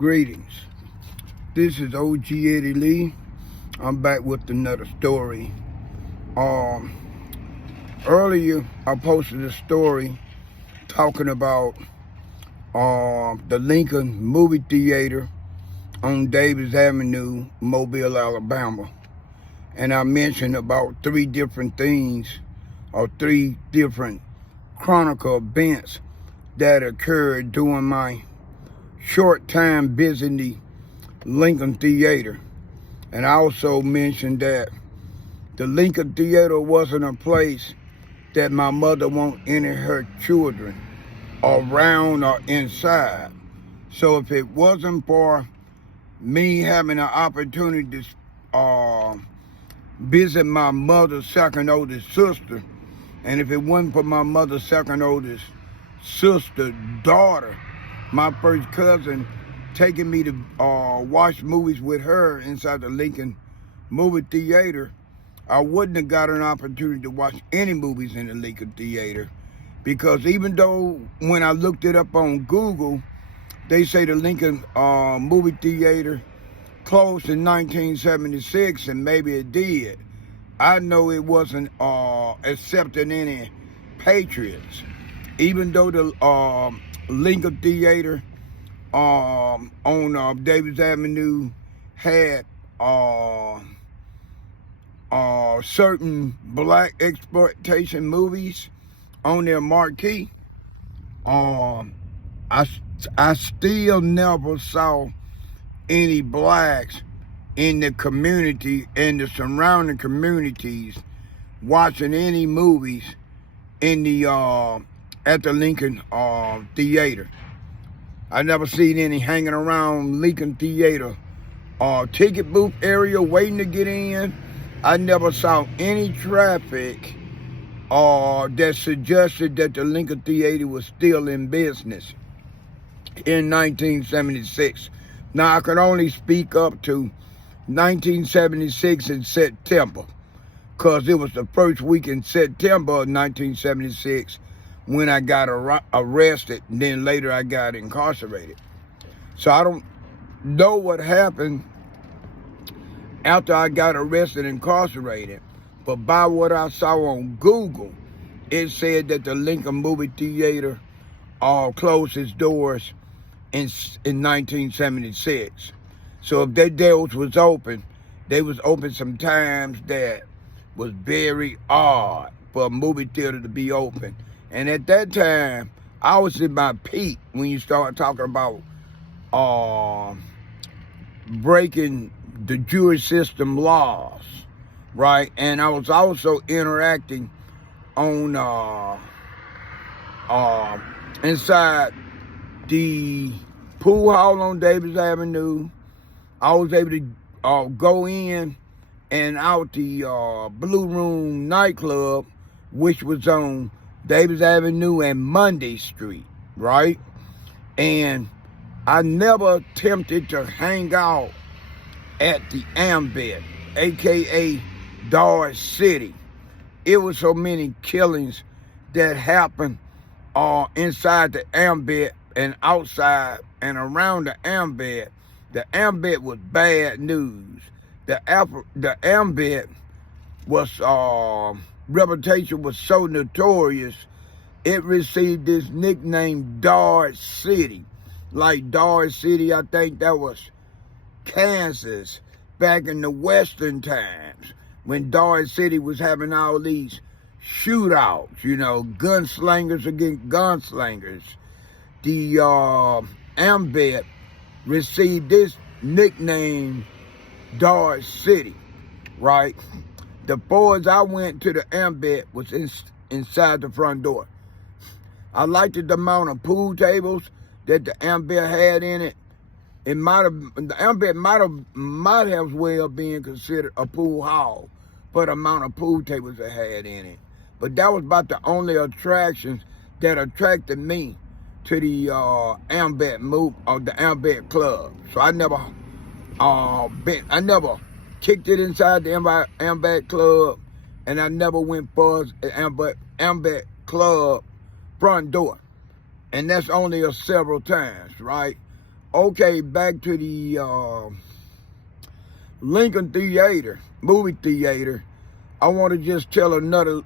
Greetings. This is OG Eddie Lee. I'm back with another story. Earlier I posted a story talking about the Lincoln movie theater on Davis Avenue, Mobile, Alabama. And I mentioned about three different things, or three different chronicle events that occurred during my short time visiting the Lincoln Theater. And I also mentioned that the Lincoln Theater wasn't a place that my mother wanted any of her children around or inside. So if it wasn't for me having an opportunity to visit my mother's second oldest sister, and if it wasn't for my mother's second oldest sister daughter, my first cousin, taking me to watch movies with her inside the Lincoln movie theater, I wouldn't have got an opportunity to watch any movies in the Lincoln Theater, because even though when I looked it up on Google, they say the Lincoln movie theater closed in 1976, and maybe it did, I know it wasn't accepting any patriots. Even though the Lincoln Theater on Davis Avenue had certain black exploitation movies on their marquee, I still never saw any blacks in the community and the surrounding communities watching any movies in the at the Lincoln Theater. I never seen any hanging around Lincoln Theater ticket booth area waiting to get in. I never saw any traffic that suggested that the Lincoln Theater was still in business in 1976. Now, I can only speak up to 1976 in September, because it was the first week in September of 1976 when I got arrested, and then later I got incarcerated. So I don't know what happened after I got arrested and incarcerated, but by what I saw on Google, it said that the Lincoln movie theater closed its doors in 1976. So if their doors was open, they was open sometimes that was very odd for a movie theater to be open. And at that time, I was in my peak when you start talking about breaking the Jewish system laws, right? And I was also interacting on inside the pool hall on Davis Avenue. I was able to go in and out the Blue Room nightclub, which was on Davis Avenue and Monday Street, right? And I never attempted to hang out at the Ambit, aka Dodge City. It was so many killings that happened inside the Ambit and outside and around the Ambit. The Ambit was bad news. The Ambit was reputation was so notorious, it received this nickname Dodge City. Like Dodge City, I think that was Kansas back in the Western times, when Dodge City was having all these shootouts, you know, gunslingers against gunslingers. The Ambit received this nickname Dodge City, right? The boys I went to the Ambit was inside the front door. I liked the amount of pool tables that the Ambit had in it. The Ambit might have well been considered a pool hall for the amount of pool tables it had in it. But that was about the only attractions that attracted me to the Ambit move or the Ambit club. So I never kicked it inside the Ambit club, and I never went for the Ambit club front door. And that's only several times, right? Okay, back to the Lincoln Theater, movie theater. I want to just tell another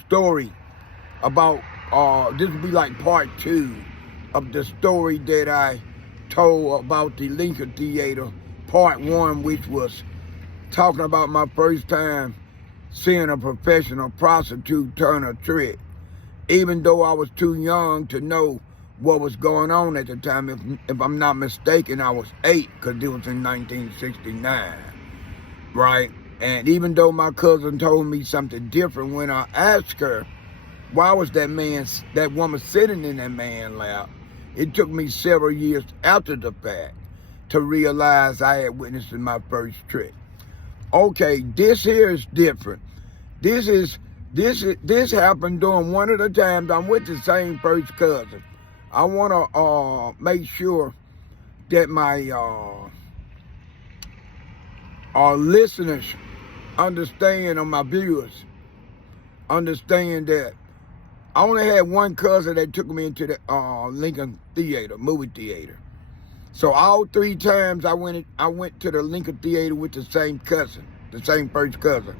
story about, this will be like part 2 of the story that I told about the Lincoln Theater, part 1, which was talking about my first time seeing a professional prostitute turn a trick, even though I was too young to know what was going on at the time. If I'm not mistaken, I was 8, because it was in 1969, right? And even though my cousin told me something different, when I asked her, why was that woman sitting in that man's lap, it took me several years after the fact to realize I had witnessed my first trick. Okay, this here is different. This happened during one of the times I'm with the same first cousin. I want to make sure that my our listeners understand, or my viewers understand, that I only had one cousin that took me into the Lincoln Theater, movie theater. So all 3 times I went to the Lincoln Theater with the same cousin, the same first cousin,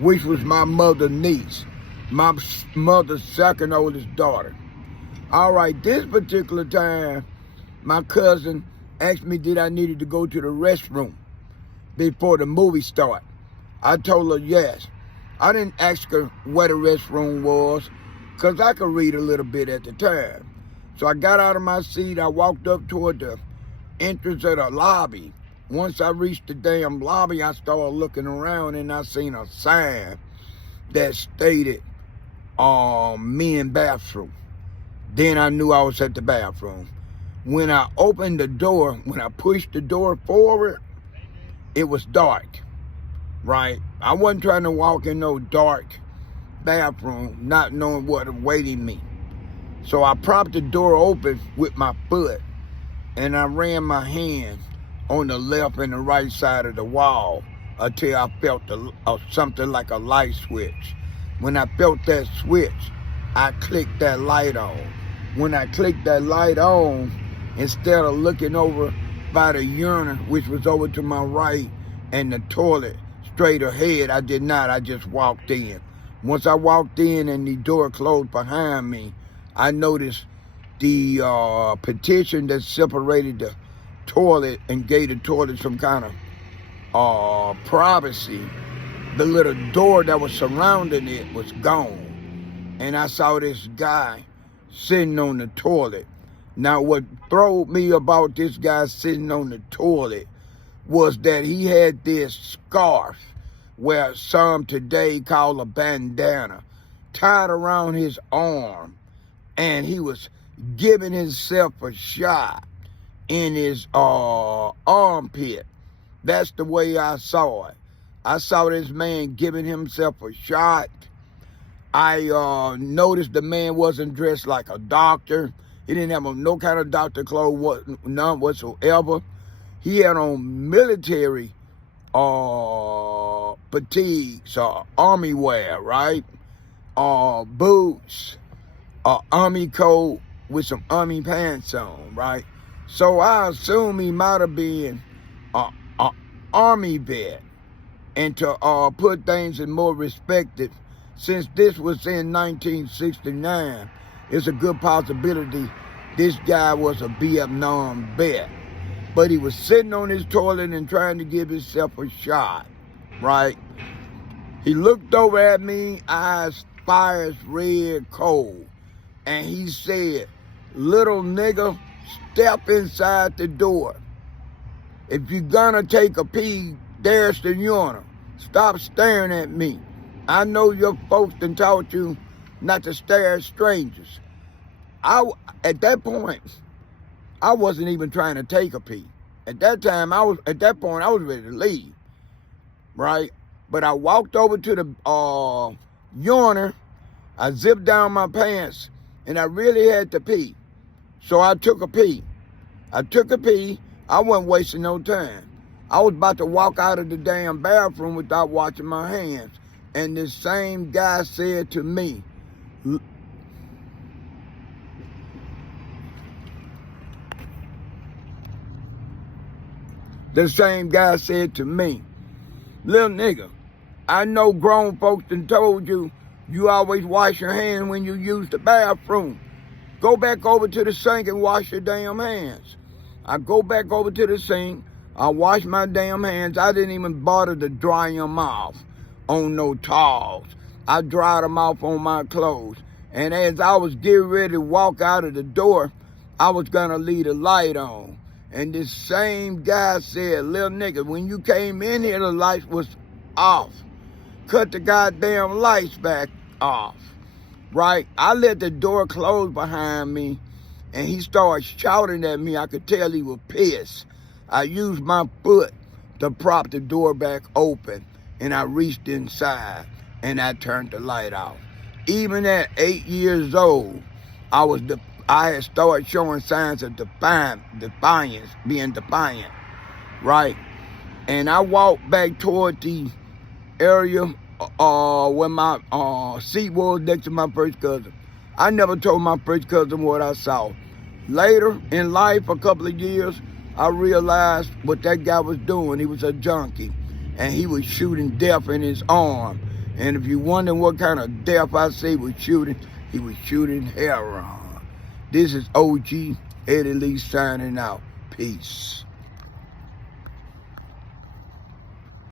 which was my mother's niece, my mother's second oldest daughter. All right, this particular time, my cousin asked me did I needed to go to the restroom before the movie started. I told her yes. I didn't ask her where the restroom was, because I could read a little bit at the time. So I got out of my seat, I walked up toward the entrance of the lobby. Once I reached the damn lobby, I started looking around, and I seen a sign that stated, men bathroom. Then I knew I was at the bathroom. When I opened the door, when I pushed the door forward, it was dark, right? I wasn't trying to walk in no dark bathroom, not knowing what awaited me. So I propped the door open with my foot, and I ran my hand on the left and the right side of the wall until I felt something like a light switch. When I felt that switch, I clicked that light on. When I clicked that light on, instead of looking over by the urinal, which was over to my right, and the toilet straight ahead, I did not. I just walked in. Once I walked in and the door closed behind me, I noticed the partition that separated the toilet and gave the toilet some kind of privacy. The little door that was surrounding it was gone. And I saw this guy sitting on the toilet. Now, what throwed me about this guy sitting on the toilet was that he had this scarf, where some today call a bandana, tied around his arm, and he was giving himself a shot in his armpit. That's the way I saw it. I saw this man giving himself a shot. I noticed the man wasn't dressed like a doctor. He didn't have on no kind of doctor clothes, none whatsoever. He had on military fatigues, army wear, right? Boots, army coat with some army pants on, right? So I assume he might have been an army vet. And to put things in more perspective, since this was in 1969, it's a good possibility this guy was a Vietnam vet. But he was sitting on his toilet and trying to give himself a shot, right? He looked over at me, eyes fire red cold, and he said, "Little nigga, step inside the door. If you're gonna take a pee, there's the urinal. Stop staring at me. I know your folks done taught you not to stare at strangers." At that point, I wasn't even trying to take a pee. At that point, I was ready to leave, right? But I walked over to the urinal, I zipped down my pants, and I really had to pee. So I took a pee. I wasn't wasting no time. I was about to walk out of the damn bathroom without washing my hands. And this same guy said to me, The same guy said to me, little nigga, I know grown folks done told you, you always wash your hands when you use the bathroom. Go back over to the sink and wash your damn hands. I go back over to the sink. I wash my damn hands. I didn't even bother to dry them off on no towels. I dried them off on my clothes. And as I was getting ready to walk out of the door, I was going to leave the light on. And this same guy said, little nigga, when you came in here, the light was off. Cut the goddamn lights back off. Right? I let the door close behind me, and he started shouting at me. I could tell he was pissed. I used my foot to prop the door back open, and I reached inside, and I turned the light off. Even at 8 years old, I had started showing signs of defiance, being defiant, right? And I walked back toward the area where my seat was next to my first cousin. I never told my first cousin what I saw. Later in life, a couple of years, I realized what that guy was doing. He was a junkie, and he was shooting death in his arm. And if you're wondering what kind of death I say he was shooting heroin. This is OG Eddie Lee signing out. Peace.